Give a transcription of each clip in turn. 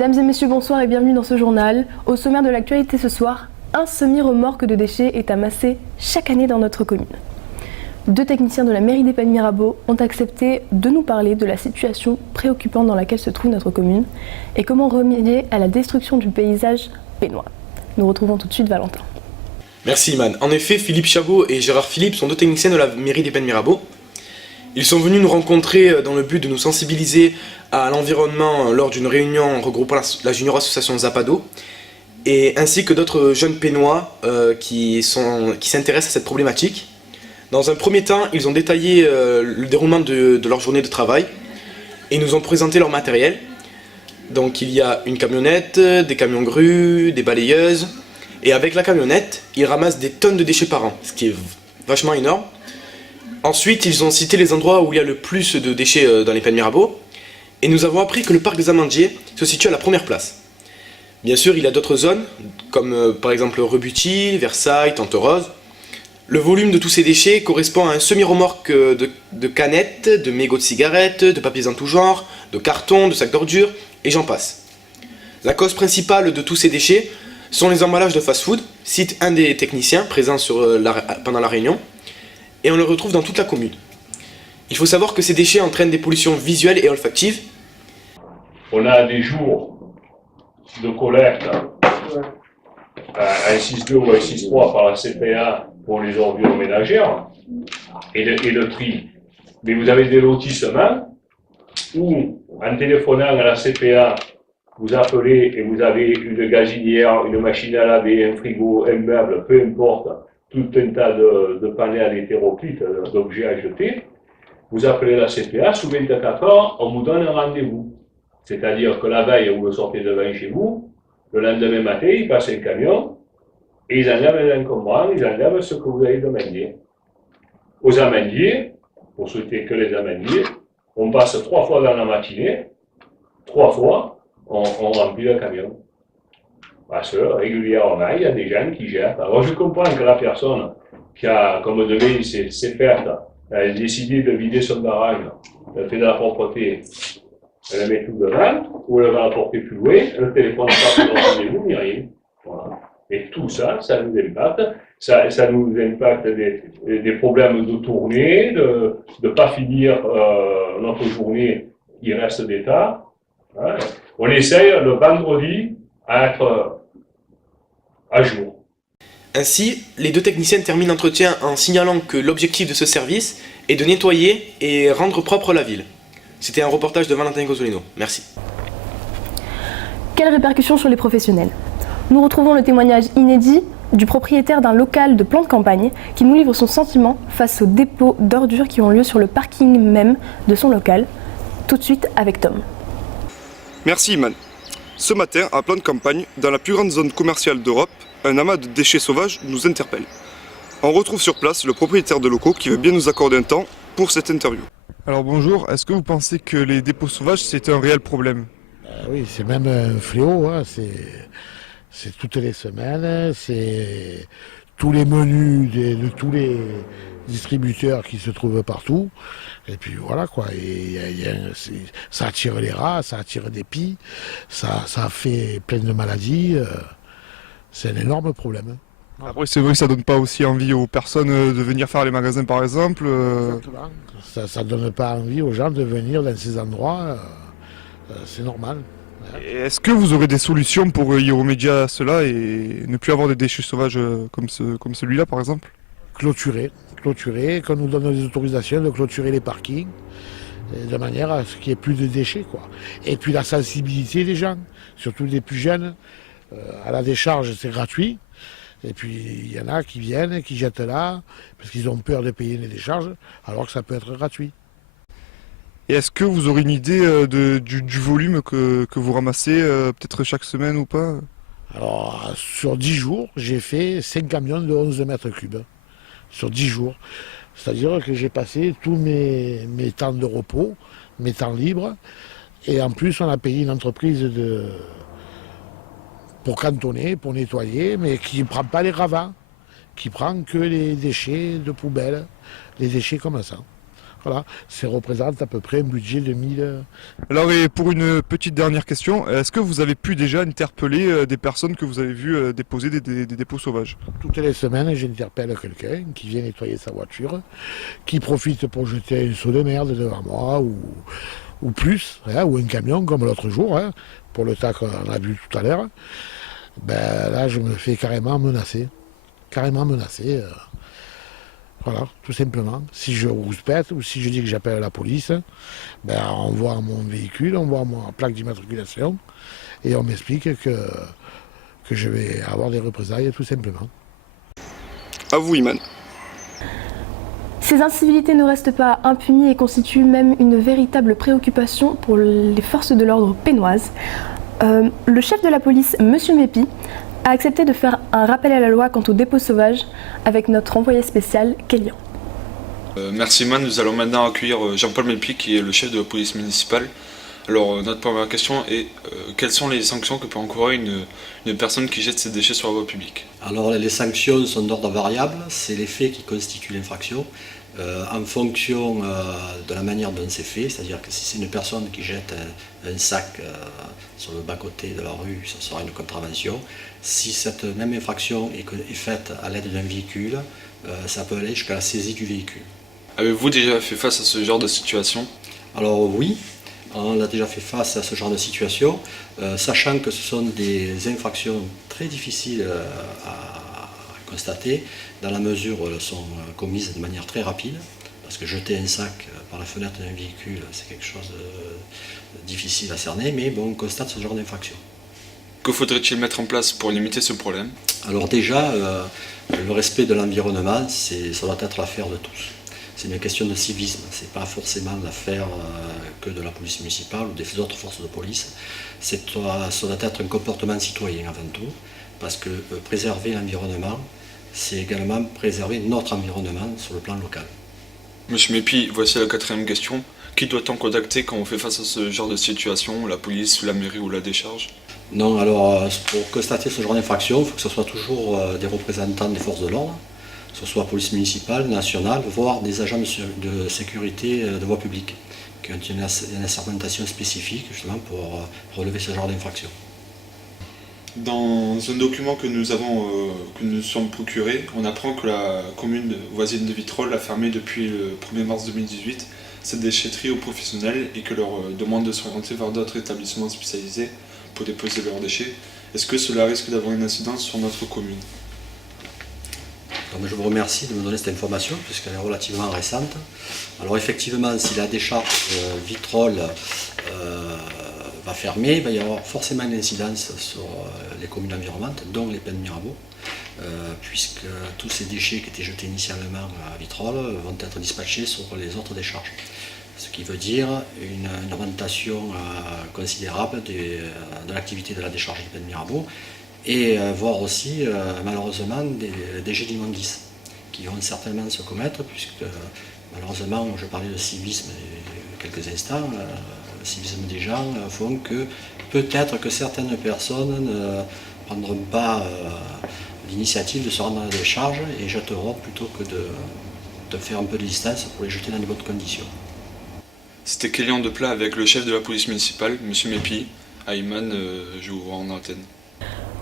Mesdames et messieurs, bonsoir et bienvenue dans ce journal. Au sommaire de l'actualité ce soir, un semi-remorque de déchets est amassé chaque année dans notre commune. 2 techniciens de la mairie des Pennes-Mirabeau ont accepté de nous parler de la situation préoccupante dans laquelle se trouve notre commune et comment remédier à la destruction du paysage pénnois. Nous retrouvons tout de suite Valentin. Merci Iman. En effet, Philippe Chabot et Gérard Philippe sont 2 techniciens de la mairie des Pennes-Mirabeau. Ils sont venus nous rencontrer dans le but de nous sensibiliser à l'environnement lors d'une réunion regroupant la junior association Zapado et ainsi que d'autres jeunes pénnois qui s'intéressent à cette problématique. Dans un premier temps, ils ont détaillé le déroulement de leur journée de travail et nous ont présenté leur matériel. Donc il y a une camionnette, des camions grues, des balayeuses et avec la camionnette, ils ramassent des tonnes de déchets par an, ce qui est vachement énorme. Ensuite, ils ont cité les endroits où il y a le plus de déchets dans les Pennes-Mirabeau et nous avons appris que le parc des Amandiers se situe à la première place. Bien sûr, il y a d'autres zones, comme par exemple Rebuty, Versailles, Tante-Rose. Le volume de tous ces déchets correspond à un semi-remorque de canettes, de mégots de cigarettes, de papiers en tout genre, de cartons, de sacs d'ordures, et j'en passe. La cause principale de tous ces déchets sont les emballages de fast-food, cite un des techniciens présents pendant la réunion, et on le retrouve dans toute la commune. Il faut savoir que ces déchets entraînent des pollutions visuelles et olfactives. On a des jours de collecte à 6.2 ou à 6.3 par la CPA pour les ordures ménagères et le tri. Mais vous avez des lotissements où, en téléphonant à la CPA, vous appelez et vous avez une gazinière, une machine à laver, un frigo, un meuble, peu importe, tout un tas de panels hétéroclites, d'objets à jeter. Vous appelez la CPA, sous 24 heures, on vous donne un rendez-vous. C'est-à-dire que la veille, vous le sortez devant chez vous, le lendemain matin, ils passent un camion, et ils enlèvent les encombrants, ils enlèvent ce que vous avez demandé. Aux amandiers, pour souhaiter que les amandiers, on passe 3 fois dans la matinée, 3 fois, on remplit le camion. Parce que régulièrement, il y a des gens qui jettent. Alors je comprends que la personne qui a, comme demain, c'est perte, elle a décidé de vider son barrage, elle fait de la propreté, elle met tout dedans, ou elle va la porter plus loin, le téléphone pas pour le rendez-vous, ni rien. Voilà. Et tout ça, ça nous impacte. Ça nous impacte des problèmes de tournée, de ne pas finir notre journée qui reste d'état. Hein. On essaye le vendredi à être à jour. Ainsi, les 2 techniciens terminent l'entretien en signalant que l'objectif de ce service est de nettoyer et rendre propre la ville. C'était un reportage de Valentin Cosolino. Merci. Quelles répercussions sur les professionnels ? Nous retrouvons le témoignage inédit du propriétaire d'un local de plan de campagne qui nous livre son sentiment face aux dépôts d'ordures qui ont lieu sur le parking même de son local. Tout de suite avec Tom. Merci Iman. Ce matin, à plan de campagne, dans la plus grande zone commerciale d'Europe, un amas de déchets sauvages nous interpelle. On retrouve sur place le propriétaire de locaux qui veut bien nous accorder un temps pour cette interview. Alors bonjour, est-ce que vous pensez que les dépôts sauvages c'est un réel problème ? Oui, c'est même un fléau, hein. C'est toutes les semaines, c'est tous les menus de tous les distributeurs qui se trouvent partout. Et puis voilà quoi, ça attire les rats, ça attire des pies, ça fait plein de maladies. C'est un énorme problème. Après c'est vrai que ça donne pas aussi envie aux personnes de venir faire les magasins par exemple. Exactement. Ça donne pas envie aux gens de venir dans ces endroits, c'est normal. Et est-ce que vous aurez des solutions pour y remédier à cela et ne plus avoir des déchets sauvages comme celui-là par exemple ? Clôturer, qu'on nous donne des autorisations de clôturer les parkings, de manière à ce qu'il n'y ait plus de déchets, quoi. Et puis la sensibilité des gens, surtout des plus jeunes, à la décharge c'est gratuit, et puis il y en a qui viennent, qui jettent là, parce qu'ils ont peur de payer les décharges, alors que ça peut être gratuit. Et est-ce que vous aurez une idée du volume que vous ramassez, peut-être chaque semaine ou pas ? Alors sur 10 jours, j'ai fait 5 camions de 11 mètres cubes. Sur 10 jours. C'est-à-dire que j'ai passé tous mes temps de repos, mes temps libres, et en plus on a payé une entreprise pour cantonner, pour nettoyer, mais qui ne prend pas les gravats, qui prend que les déchets de poubelle, les déchets comme ça. Voilà, ça représente à peu près un budget de 1000. Alors et pour une petite dernière question, est-ce que vous avez pu déjà interpeller des personnes que vous avez vues déposer des dépôts sauvages? Toutes les semaines, j'interpelle quelqu'un qui vient nettoyer sa voiture, qui profite pour jeter un seau de merde devant moi, ou plus, hein, ou un camion comme l'autre jour, hein, pour le tas qu'on a vu tout à l'heure. Ben, là, je me fais carrément menacer. Carrément menacer. Voilà, tout simplement. Si je rouspète ou si je dis que j'appelle la police, ben, on voit mon véhicule, on voit ma plaque d'immatriculation et on m'explique que je vais avoir des représailles tout simplement. À vous, Iman. Ces incivilités ne restent pas impunies et constituent même une véritable préoccupation pour les forces de l'ordre pénoises. Le chef de la police, M. Mépi, a accepté de faire un rappel à la loi quant au dépôt sauvage avec notre envoyé spécial, Kélian. Merci Man, nous allons maintenant accueillir Jean-Paul Mépi qui est le chef de la police municipale. Alors notre première question est quelles sont les sanctions que peut encourir une personne qui jette ses déchets sur la voie publique? Alors les sanctions sont d'ordre variable, c'est les faits qui constituent l'infraction. En fonction de la manière dont c'est fait, c'est-à-dire que si c'est une personne qui jette un sac sur le bas-côté de la rue, ça sera une contravention. Si cette même infraction est faite à l'aide d'un véhicule, ça peut aller jusqu'à la saisie du véhicule. Avez-vous déjà fait face à ce genre de situation? Alors oui, on a déjà fait face à ce genre de situation, sachant que ce sont des infractions très difficiles à constater, dans la mesure où elles sont commises de manière très rapide, parce que jeter un sac par la fenêtre d'un véhicule, c'est quelque chose de difficile à cerner, mais bon, on constate ce genre d'infraction. Que faudrait-il mettre en place pour limiter ce problème? Alors déjà, le respect de l'environnement, ça doit être l'affaire de tous. C'est une question de civisme, ce n'est pas forcément l'affaire que de la police municipale ou des autres forces de police. Ça doit être un comportement citoyen avant tout, parce que préserver l'environnement, c'est également préserver notre environnement sur le plan local. Monsieur Mépi, voici la quatrième question. Qui doit-on contacter quand on fait face à ce genre de situation? La police, la mairie ou la décharge? Non, alors pour constater ce genre d'infraction, il faut que ce soit toujours des représentants des forces de l'ordre, que ce soit police municipale, nationale, voire des agents de sécurité de voie publique, qui ont une assermentation spécifique justement pour relever ce genre d'infraction. Dans un document que nous sommes procurés, on apprend que la commune voisine de Vitrolles a fermé depuis le 1er mars 2018 cette déchetterie aux professionnels et que leur demande de s'orienter vers d'autres établissements spécialisés pour déposer leurs déchets. Est-ce que cela risque d'avoir une incidence sur notre commune? Donc, je vous remercie de me donner cette information puisqu'elle est relativement récente. Alors effectivement, si la décharge Vitrolles va fermer, il va y avoir forcément une incidence sur les communes environnantes, dont les Pennes Mirabeau, puisque tous ces déchets qui étaient jetés initialement à Vitrolles vont être dispatchés sur les autres décharges. Ce qui veut dire une augmentation considérable de l'activité de la décharge de Pennes Mirabeau et voire aussi malheureusement des jets d'immondices qui vont certainement se commettre, puisque malheureusement, je parlais de civisme il y a quelques instants, le civisme des gens font que peut-être que certaines personnes ne prendront pas l'initiative de se rendre dans la décharge et jetteront plutôt que de faire un peu de distance pour les jeter dans de bonnes conditions. C'était Kélian Deplat avec le chef de la police municipale, M. Mépi. Ayman, je vous vois en antenne.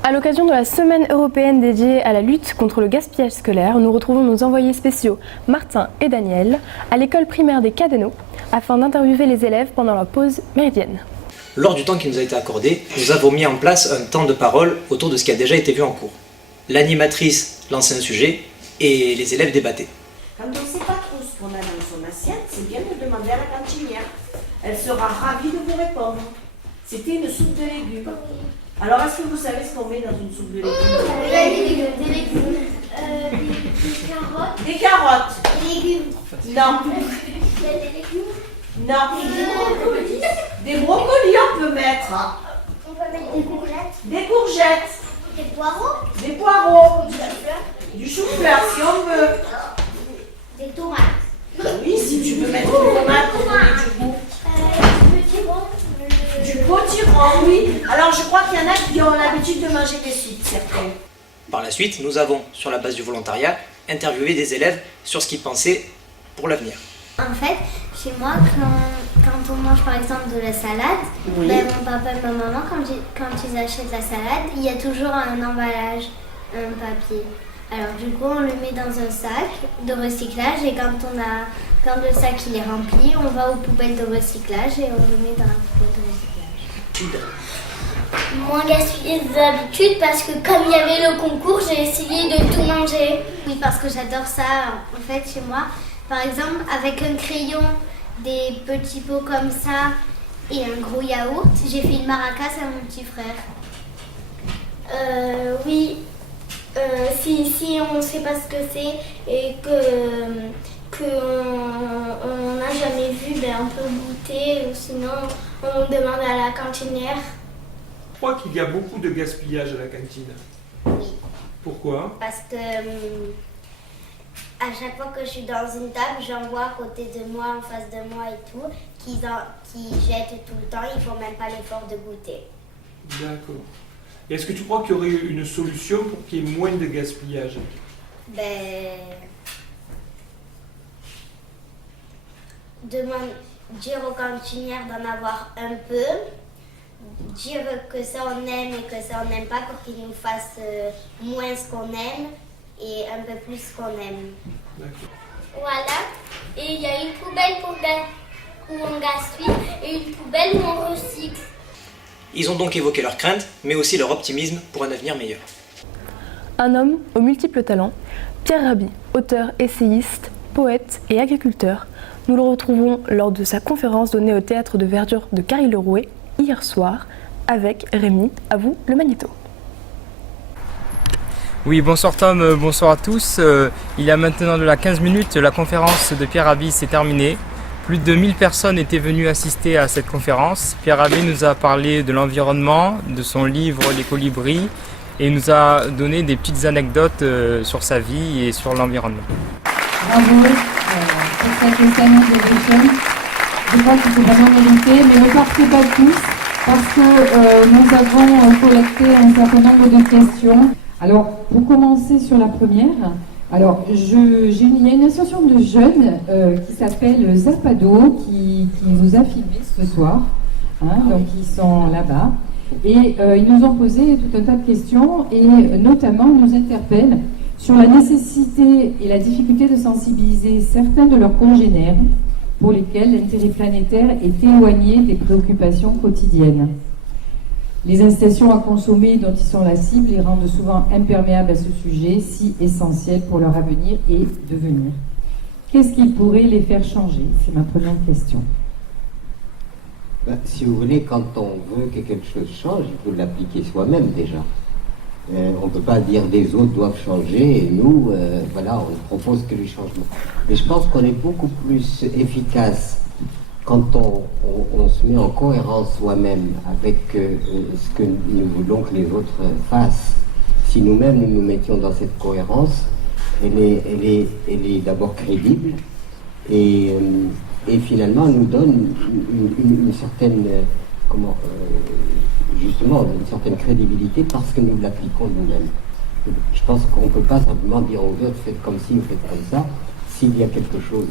À l'occasion de la semaine européenne dédiée à la lutte contre le gaspillage scolaire, nous retrouvons nos envoyés spéciaux Martin et Daniel à l'école primaire des Cadenots afin d'interviewer les élèves pendant leur pause méridienne. Lors du temps qui nous a été accordé, nous avons mis en place un temps de parole autour de ce qui a déjà été vu en cours. L'animatrice lançait un sujet et les élèves débattaient. Quand on ne sait pas trop ce qu'on a dans son assiette, c'est bien de demander à la cantinière. Elle sera ravie de vous répondre. C'était une soupe de légumes. Alors, est-ce que vous savez ce qu'on met dans une soupe de légumes? Des légumes. Des carottes. Des carottes. Des légumes. Non. Des légumes. Non. Des brocolis. Des brocolis, on peut mettre. On peut mettre des courgettes. Des courgettes. Des poireaux. Des poireaux. Du chou-fleur. Du chou-fleur, si on veut. Des tomates. Oui, si tu veux mettre des tomates pour donner du goût. Du potiron. Du potiron, oui. Alors, je crois qu'il y en a qui ont l'habitude de manger des soupes, certains. Par la suite, nous avons, sur la base du volontariat, interviewé des élèves sur ce qu'ils pensaient pour l'avenir. En fait, chez moi, quand on mange par exemple de la salade, Oui. ben, mon papa et ma maman, quand ils achètent la salade, il y a toujours un emballage, un papier. Alors du coup, on le met dans un sac de recyclage et quand le sac il est rempli, on va aux poubelles de recyclage et on le met dans la poubelle de recyclage. Moins gaspiller d'habitude parce que comme il y avait le concours, j'ai essayé de tout manger. Oui, parce que j'adore ça. En fait, chez moi, par exemple, avec un crayon, des petits pots comme ça et un gros yaourt, j'ai fait une maracas à mon petit frère. Oui, si on ne sait pas ce que c'est et qu'on n'a jamais vu, ben on peut goûter ou sinon on demande à la cantinière. Je crois qu'il y a beaucoup de gaspillage à la cantine. Pourquoi? Parce que à chaque fois que je suis dans une table, j'en vois à côté de moi, en face de moi et tout, qui jettent tout le temps, ils font même pas l'effort de goûter. D'accord. Et est-ce que tu crois qu'il y aurait une solution pour qu'il y ait moins de gaspillage? Dire aux cantinières d'en avoir un peu, dire que ça on aime et que ça on n'aime pas pour qu'ils nous fassent moins ce qu'on aime et un peu plus ce qu'on aime. D'accord. Voilà, et il y a une poubelle où on gaspille et une poubelle où on recycle. Ils ont donc évoqué leurs craintes, mais aussi leur optimisme pour un avenir meilleur. Un homme aux multiples talents, Pierre Rabhi, auteur, essayiste, poète et agriculteur. Nous le retrouvons lors de sa conférence donnée au Théâtre de Verdure de Carry-le-Rouet hier soir avec Rémi, à vous le magnéto. Oui, bonsoir Tom, bonsoir à tous. Il y a maintenant de la 15 minutes, la conférence de Pierre Rabhi s'est terminée. Plus de 1000 personnes étaient venues assister à cette conférence. Pierre Rabhi nous a parlé de l'environnement, de son livre Les Colibris et nous a donné des petites anecdotes sur sa vie et sur l'environnement. Bravo pour cette année de l'émission. Je crois que c'est vraiment mérité, mais ne partez pas tous parce que nous avons collecté un certain nombre de questions. Alors, pour commencer sur la première, alors il y a une association de jeunes qui s'appelle Zapado qui nous a filmé ce soir, donc ils sont là-bas, et ils nous ont posé tout un tas de questions et notamment nous interpellent sur la nécessité et la difficulté de sensibiliser certains de leurs congénères pour lesquels l'intérêt planétaire est éloigné des préoccupations quotidiennes. Les incitations à consommer dont ils sont la cible les rendent souvent imperméables à ce sujet si essentiel pour leur avenir et devenir. Qu'est-ce qui pourrait les faire changer? C'est ma première question. Si vous voulez, quand on veut que quelque chose change, il faut l'appliquer soi-même déjà. On ne peut pas dire des autres doivent changer et nous, voilà, on ne propose que les changements. Mais je pense qu'on est beaucoup plus efficace quand on se met en cohérence soi-même avec ce que nous voulons que les autres fassent. Si nous-mêmes nous mettions dans cette cohérence, elle est d'abord crédible et finalement nous donne une certaine justement une certaine crédibilité parce que nous l'appliquons nous-mêmes. Je pense qu'on ne peut pas simplement dire aux autres faites comme ci ou faites comme ça. S'il y a quelque chose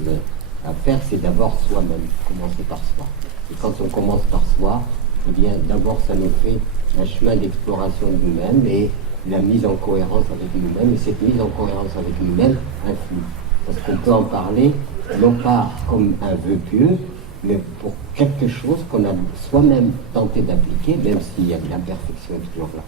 à faire, c'est d'abord soi-même, commencer par soi. Et quand on commence par soi, eh bien d'abord ça nous fait un chemin d'exploration de nous-mêmes et la mise en cohérence avec nous-mêmes. Et cette mise en cohérence avec nous-mêmes influe. Parce qu'on peut en parler, non pas comme un vœu pieux, mais pour quelque chose qu'on a soi-même tenté d'appliquer, même s'il y a de l'imperfection toujours là.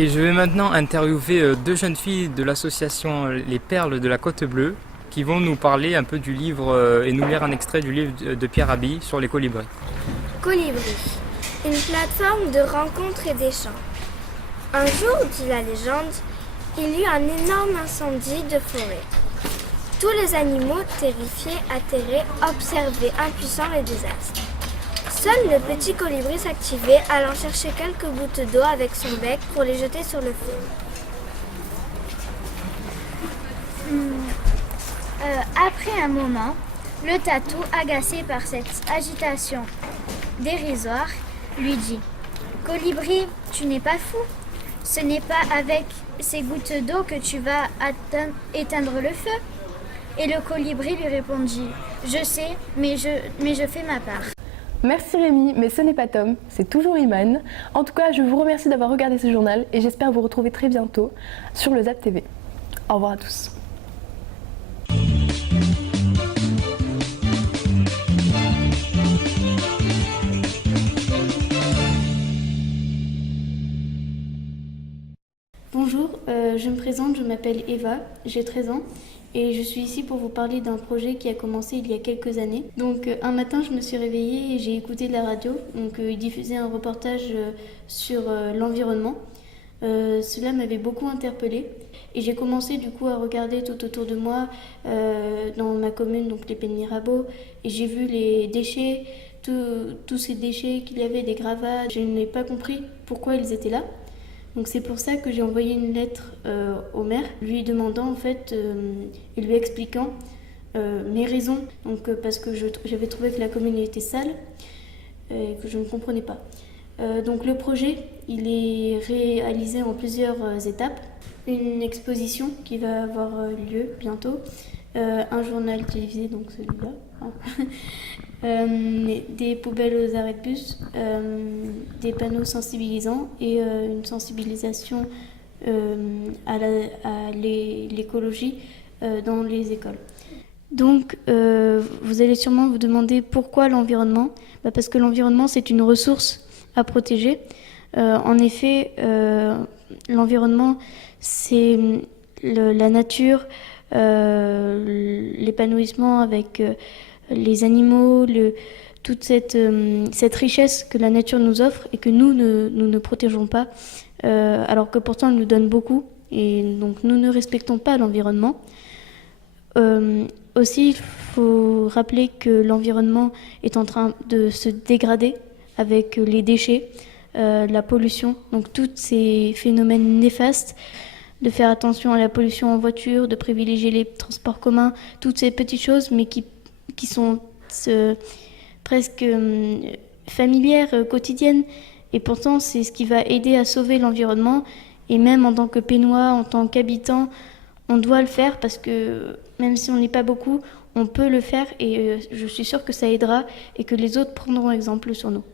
Et je vais maintenant interviewer deux jeunes filles de l'association Les Perles de la Côte Bleue qui vont nous parler un peu du livre et nous lire un extrait du livre de Pierre Rabhi sur les colibris. Colibri, une plateforme de rencontres et d'échanges. Un jour, dit la légende, il y eut un énorme incendie de forêt. Tous les animaux, terrifiés, atterrés, observaient impuissants les désastres. Seul le petit colibri s'activait, allant chercher quelques gouttes d'eau avec son bec pour les jeter sur le feu. Après un moment, le tatou, agacé par cette agitation dérisoire, lui dit « Colibri, tu n'es pas fou. Ce n'est pas avec ces gouttes d'eau que tu vas éteindre le feu. Et le colibri lui répondit, je sais, mais je fais ma part. Merci Rémi, mais ce n'est pas Tom, c'est toujours Iman. En tout cas, je vous remercie d'avoir regardé ce journal et j'espère vous retrouver très bientôt sur le Zap TV. Au revoir à tous. Bonjour, je me présente, je m'appelle Eva, j'ai 13 ans et je suis ici pour vous parler d'un projet qui a commencé il y a quelques années. Donc un matin je me suis réveillée et j'ai écouté de la radio, donc ils diffusaient un reportage sur l'environnement. Cela m'avait beaucoup interpellée et j'ai commencé du coup à regarder tout autour de moi dans ma commune, donc les Pays de Mirabeau, et j'ai vu les déchets, tous ces déchets qu'il y avait, des gravats. Je n'ai pas compris pourquoi ils étaient là. Donc c'est pour ça que j'ai envoyé une lettre au maire, lui demandant en fait, et lui expliquant mes raisons. Donc parce que j'avais trouvé que la commune était sale et que je ne comprenais pas. Donc le projet, il est réalisé en plusieurs étapes. Une exposition qui va avoir lieu bientôt, un journal télévisé, donc celui-là. Des poubelles aux arrêts de bus, des panneaux sensibilisants et une sensibilisation à l'écologie dans les écoles. Donc vous allez sûrement vous demander pourquoi l'environnement. Parce que l'environnement c'est une ressource à protéger. En effet, l'environnement c'est la nature, l'épanouissement avec les animaux, toute cette richesse que la nature nous offre et que nous ne protégeons pas, alors que pourtant elle nous donne beaucoup, et donc nous ne respectons pas l'environnement. Aussi, il faut rappeler que l'environnement est en train de se dégrader avec les déchets, la pollution, donc tous ces phénomènes néfastes, de faire attention à la pollution en voiture, de privilégier les transports communs, toutes ces petites choses, mais qui sont presque familières, quotidiennes. Et pourtant, c'est ce qui va aider à sauver l'environnement. Et même en tant que Pénois, en tant qu'habitant, on doit le faire parce que même si on n'est pas beaucoup, on peut le faire. Et je suis sûre que ça aidera et que les autres prendront exemple sur nous.